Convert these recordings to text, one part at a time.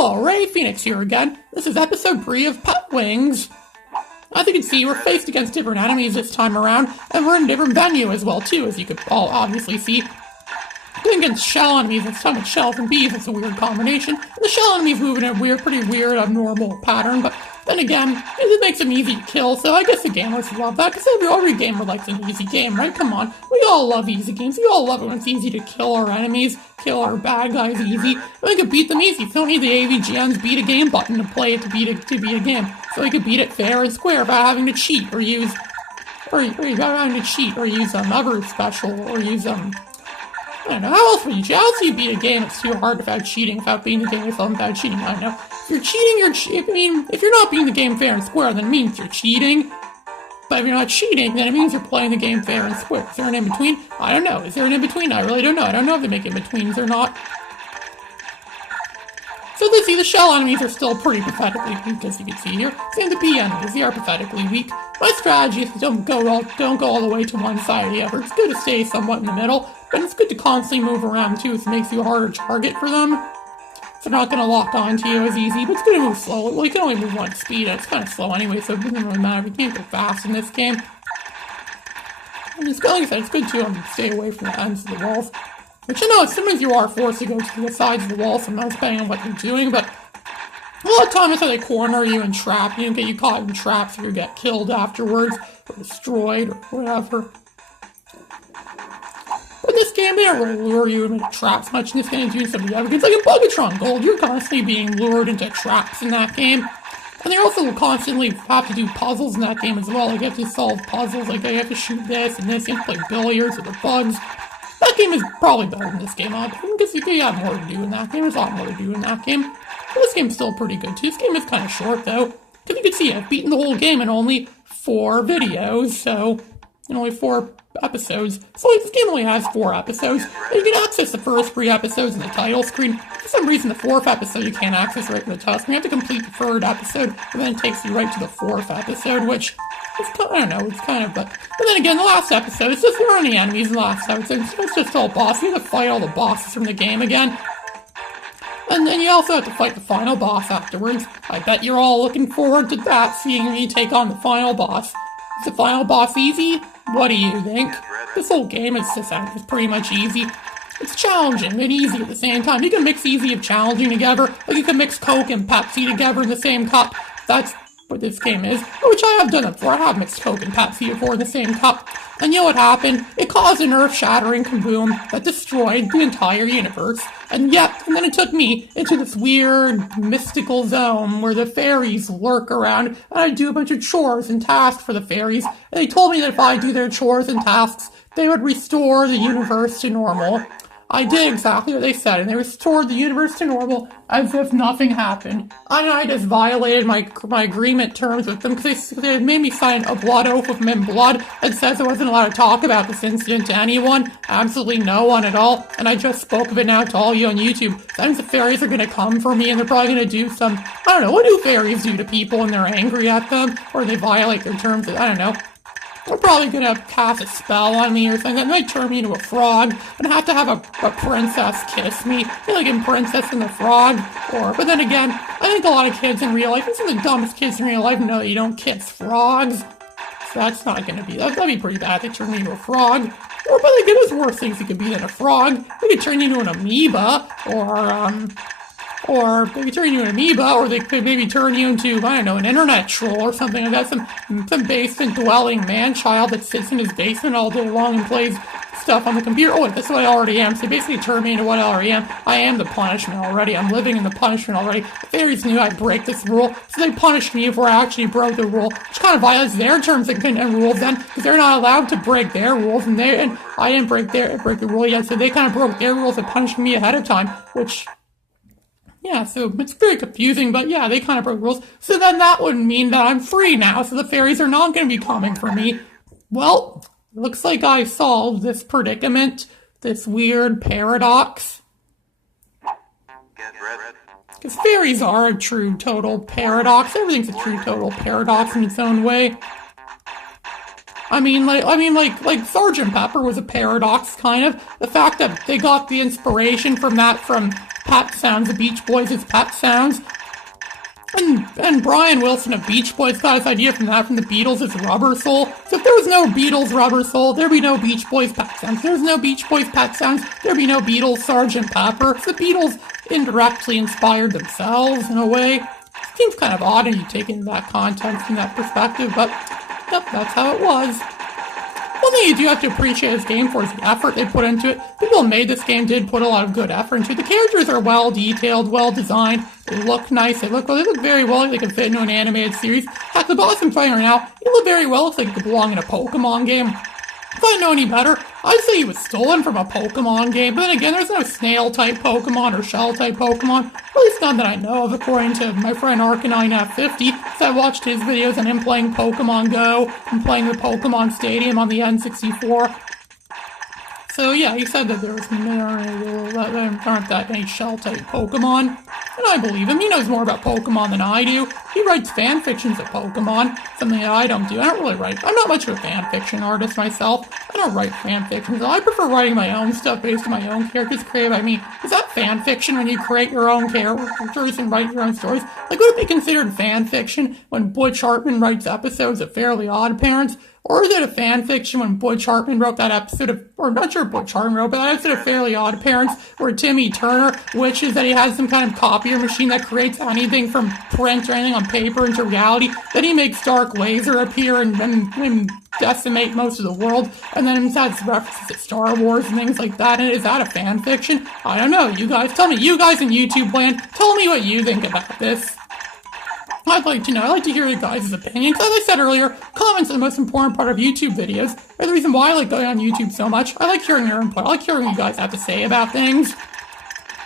Hello, Ray Phoenix here again. This is episode 3 of Pet Wings. As you can see, we're faced against different enemies this time around, and we're in a different venue as well, too, as you could all obviously see. Going against shell enemies and some with shells and bees, it's a weird combination. And the shell enemies move in a pretty weird, abnormal pattern, but then again, it makes them easy to kill, so I guess the gamers love that, because every gamer likes an easy game, right? Come on, we all love easy games. We all love it when it's easy to kill our enemies, kill our bad guys easy. We can beat them easy. We don't need the AVGN's beat a game button to play it to beat a game. So we can beat it fair and square by having to cheat or use, other special, or use, I don't know, how else would you cheat? How else do you beat a game that's too hard without cheating, without beating the game without cheating? I don't know. If you're cheating, if you're not beating the game fair and square, then it means you're cheating. But if you're not cheating, then it means you're playing the game fair and square. Is there an in-between? I don't know. Is there an in-between? I really don't know. I don't know if they make in-betweens or not. So the shell enemies are still pretty pathetically weak, as you can see here. Same the bee enemies, they are pathetically weak. My strategy is to don't go all the way to one side or the other. It's good to stay somewhat in the middle, but it's good to constantly move around too, so it makes you a harder target for them. So they're not going to lock onto you as easy, but it's good to move slowly. Well, you can only move 1 speed, and it's kind of slow anyway, so it doesn't really matter. You can't go fast in this game. And like I said, it's good to stay away from the ends of the walls. Which, sometimes you are forced to go to the sides of the wall, sometimes depending on what you're doing, but a lot of times it's how they corner you and trap you and get you caught in traps or you get killed afterwards, or destroyed, or whatever. But this game, they don't really lure you into traps much in this game, doing some of the other games. Like in Bugatron Gold, you're constantly being lured into traps in that game. And they also constantly have to do puzzles in that game as well. Like, you have to solve puzzles, like, you have to shoot this and this, you have to play billiards with the bugs. That game is probably better than this game, because you have more to do in that game. There's a lot more to do in that game. But this game's still pretty good, too. This game is kind of short, though. Because you can see, I've beaten the whole game in only 4 videos, so... in only 4 episodes. So this game only has 4 episodes. And you can access the first 3 episodes in the title screen. For some reason, the 4th episode you can't access right in the title screen. You have to complete the 3rd episode, and then it takes you right to the 4th episode, which... I don't know, it's kind of, but then again, the last episode, it's just, there aren't any enemies in the last episode, it's just all bosses. You have to fight all the bosses from the game again. And then you also have to fight the final boss afterwards. I bet you're all looking forward to that, seeing me take on the final boss. Is the final boss easy? What do you think? This whole game is pretty much easy. It's challenging and easy at the same time. You can mix easy and challenging together, like you can mix Coke and Pepsi together in the same cup. That's what this game is, which I have done it before. I have mixed Coke and Pepsi before in the same cup. And you know what happened? It caused an earth-shattering kaboom that destroyed the entire universe. And then it took me into this weird, mystical zone where the fairies lurk around, and I do a bunch of chores and tasks for the fairies. And they told me that if I do their chores and tasks, they would restore the universe to normal. I did exactly what they said, and they restored the universe to normal as if nothing happened. I just violated my agreement terms with them because they made me sign a blood oath with them in blood that says I wasn't allowed to talk about this incident to anyone, absolutely no one at all, and I just spoke of it now to all you on YouTube. Sometimes the fairies are gonna come for me and they're probably gonna do some, I don't know, what do fairies do to people when they're angry at them, or they violate their terms, I don't know. They're probably gonna cast a spell on me or something that might turn me into a frog, and I have to have a princess kiss me, like in Princess and the Frog, but then again, I think a lot of kids in real life, even the dumbest kids in real life, know that you don't kiss frogs, so that's not gonna be, that'd be pretty bad if they turn me into a frog, but like, there's worse things you could be than a frog. They could turn you into an amoeba, or they could turn you into an amoeba, or they could maybe turn you into, I don't know, an internet troll or something like that, some basement-dwelling man-child that sits in his basement all day long and plays stuff on the computer. Oh, that's what I already am, so they basically turn me into what I already am. I am the punishment already. I'm living in the punishment already. The fairies knew I'd break this rule, so they punished me before I actually broke the rule, which kind of violates their terms and rules then, because they're not allowed to break their rules, and I didn't break the rule yet, so they kind of broke their rules and punished me ahead of time, which... yeah, so it's very confusing, but yeah, they kind of broke rules. So then that would mean that I'm free now, so the fairies are not going to be coming for me. Well, looks like I solved this predicament, this weird paradox. Because fairies are a true total paradox. Everything's a true total paradox in its own way. I mean, like Sgt. Pepper was a paradox, kind of. The fact that they got the inspiration from Pet Sounds, the Beach Boys' Pet Sounds. And Brian Wilson of Beach Boys got his idea from the Beatles' Rubber Soul. So if there was no Beatles Rubber Soul, there'd be no Beach Boys Pet Sounds. If there was no Beach Boys Pet Sounds, there'd be no Beatles Sgt. Pepper. So the Beatles indirectly inspired themselves in a way. It seems kind of odd when you take into that context and that perspective, but yep, that's how it was. One thing you do have to appreciate this game for is the effort they put into it. People who made this game did put a lot of good effort into it. The characters are well detailed, well designed. They look nice. They look well. They look very well. They can fit into an animated series. Heck, the boss I'm fighting right now, he look very well. Looks like he could belong in a Pokemon game. If I didn't know any better, I'd say he was stolen from a Pokemon game. But then again, there's no snail-type Pokemon or shell-type Pokemon. At least none that I know of, according to my friend Arcanine50. So I watched his videos on him playing Pokemon Go and playing the Pokemon Stadium on the N64. So yeah, he said that there aren't that many shell-type Pokemon. And I believe him. He knows more about Pokemon than I do. He writes fan fictions of Pokemon, something that I don't do. I don't really write. I'm not much of a fan fiction artist myself. I don't write fan fictions. I prefer writing my own stuff based on my own characters created by me. Is that fan fiction when you create your own characters and write your own stories? Like, would it be considered fan fiction when Butch Hartman writes episodes of Fairly Odd Parents? Or is it a fan fiction when Butch Hartman wrote that episode of, or I'm not sure Butch Hartman wrote, but that episode of Fairly Odd Parents where Timmy Turner wishes that he has some kind of copier machine that creates anything from print or anything on paper into reality. Then he makes Dark Laser appear and decimate most of the world, and then he has references to Star Wars and things like that. And is that a fan fiction? I don't know. You guys tell me. You guys in YouTube land, tell me what you think about this. I'd like to know. I'd like to hear your guys' opinions. As I said earlier, comments are the most important part of YouTube videos. They're the reason why I like going on YouTube so much. I like hearing your input. I like hearing what you guys have to say about things.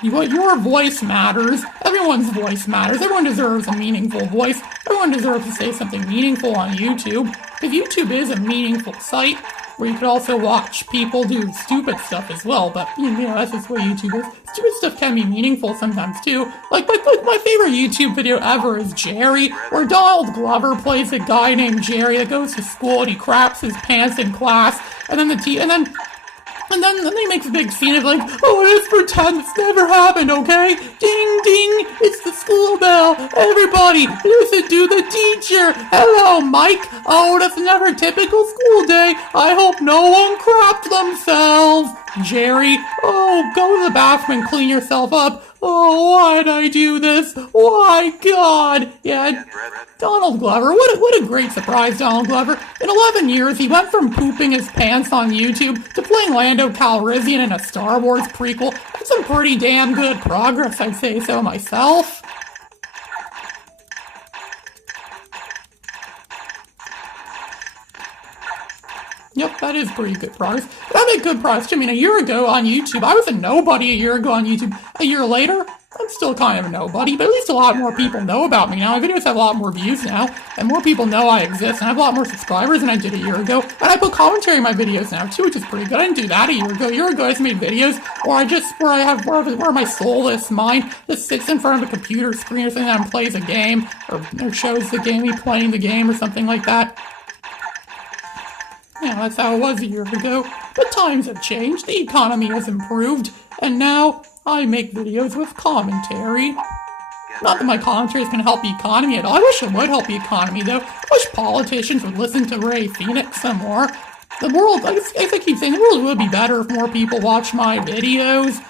Your voice matters. Everyone's voice matters. Everyone deserves a meaningful voice. Everyone deserves to say something meaningful on YouTube. If YouTube is a meaningful site, where you could also watch people do stupid stuff as well, but, you know, that's just what YouTube is. Stupid stuff can be meaningful sometimes, too. Like my favorite YouTube video ever is Jerry, where Donald Glover plays a guy named Jerry that goes to school and he craps his pants in class, and then and then he makes a big scene of like, oh, let's pretend this never happened, okay? Ding, ding, it's the school bell. Everybody, listen to the teacher. Hello, Mike. Oh, that's another typical school day. I hope no one crapped themselves. Jerry, oh, go to the bathroom and clean yourself up. Oh, why'd I do this? Why, God? Yeah, Donald Glover. What a great surprise, Donald Glover. In 11 years, he went from pooping his pants on YouTube to playing Lando Calrissian in a Star Wars prequel. That's some pretty damn good progress, I'd say so myself. Yep, that is pretty good progress. That made good progress. I mean, a year ago on YouTube, I was a nobody a year ago on YouTube. A year later, I'm still kind of a nobody, but at least a lot more people know about me now. My videos have a lot more views now, and more people know I exist, and I have a lot more subscribers than I did a year ago. And I put commentary in my videos now, too, which is pretty good. I didn't do that a year ago. A year ago, I just made videos where my soulless mind just sits in front of a computer screen or something and plays a game, or shows the game, me playing the game, or something like that. Yeah, that's how it was a year ago. But times have changed, the economy has improved, and now I make videos with commentary. Not that my commentary is going to help the economy at all. I wish it would help the economy, though. I wish politicians would listen to Ray Phoenix some more. The world, I keep saying, the world would be better if more people watch my videos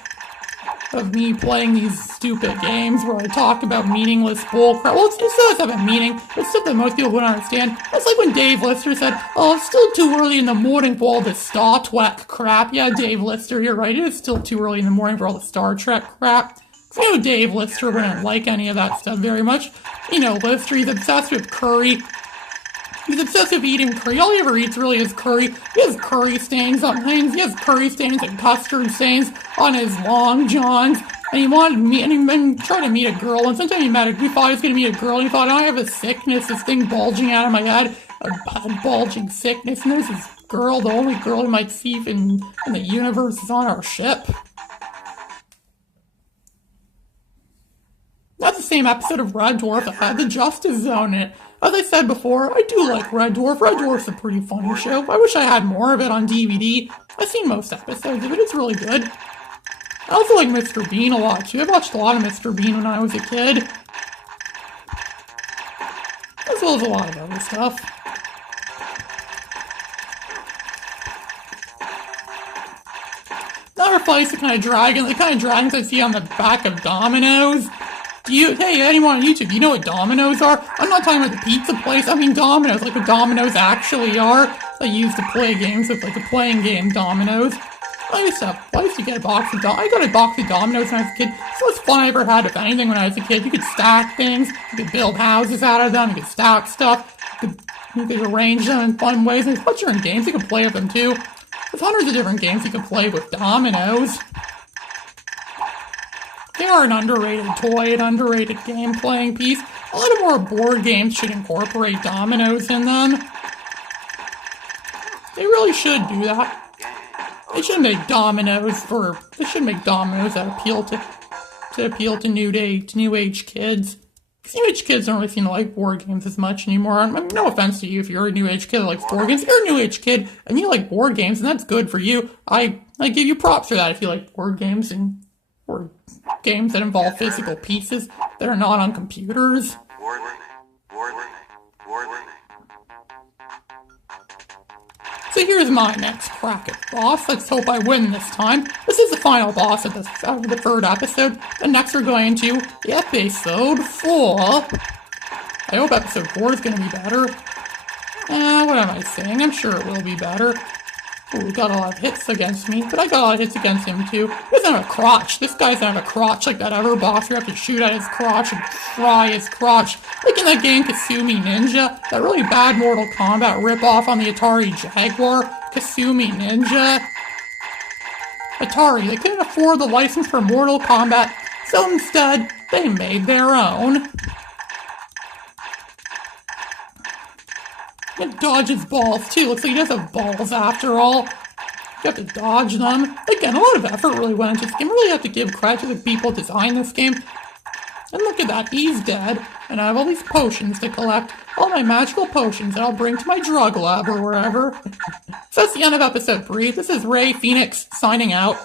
of me playing these stupid games where I talk about meaningless bullcrap. Well, it still does have a meaning. It's stuff that most people wouldn't understand. It's like when Dave Lister said, oh, it's still too early in the morning for all this Star Trek crap. Yeah, Dave Lister, you're right. It is still too early in the morning for all the Star Trek crap. You know, Dave Lister wouldn't like any of that stuff very much. You know, Lister, he's obsessed with curry. He's obsessed with eating curry. All he ever eats really is curry. He has curry stains on things. He has curry stains and custard stains on his long johns. And he wanted to meet, and he tried to meet a girl. And sometime he thought he was going to meet a girl. And he thought, oh, I have a sickness, this thing bulging out of my head. A bulging sickness. And there's this girl, the only girl he might see in the universe is on our ship. That's the same episode of Red Dwarf that had the Justice Zone in it. As I said before, I do like Red Dwarf. Red Dwarf's a pretty funny show. I wish I had more of it on DVD. I've seen most episodes of it. It's really good. I also like Mr. Bean a lot too. I watched a lot of Mr. Bean when I was a kid. As well as a lot of other stuff. Another place, the kind of dragons I see on the back of Domino's. Hey, anyone on YouTube, you know what Domino's are? I'm not talking about the pizza place, I mean Domino's, like what Domino's actually are. I used to play games with, like, a playing game Domino's. I used to get a box of I got a box of Domino's when I was a kid. It's the most fun I ever had, if anything, when I was a kid. You could stack things, you could build houses out of them, you could stack stuff, you could arrange them in fun ways, and there's a bunch of different games you could play with them too. There's hundreds of different games you can play with Domino's. They are an underrated toy, an underrated game-playing piece. A lot of more board games should incorporate Domino's in them. They really should do that. They should make Domino's that appeal to new age kids. Because new age kids don't really seem to like board games as much anymore. I mean, no offense to you if you're a new age kid that likes board games. If you're a new age kid and you like board games, and that's good for you. I give you props for that if you like board games or games that involve physical pieces that are not on computers. So here's my next crack at boss. Let's hope I win this time. This is the final boss of the third episode, and next we're going to episode 4. I hope episode 4 is going to be better. What am I saying? I'm sure it will be better. Ooh, got a lot of hits against me, but I got a lot of hits against him too. He doesn't have a crotch. This guy doesn't have a crotch like that other boss. You have to shoot at his crotch and fry his crotch. Like in that game Kasumi Ninja, that really bad Mortal Kombat ripoff on the Atari Jaguar. Kasumi Ninja. Atari, they couldn't afford the license for Mortal Kombat, so instead, they made their own. It dodges balls too. Looks like he does have balls after all. You have to dodge them. Again, a lot of effort really went into this game. Really have to give credit to the people who designed this game. And look at that, he's dead. And I have all these potions to collect. All my magical potions that I'll bring to my drug lab or wherever. So that's the end of episode 3. This is Ray Phoenix signing out.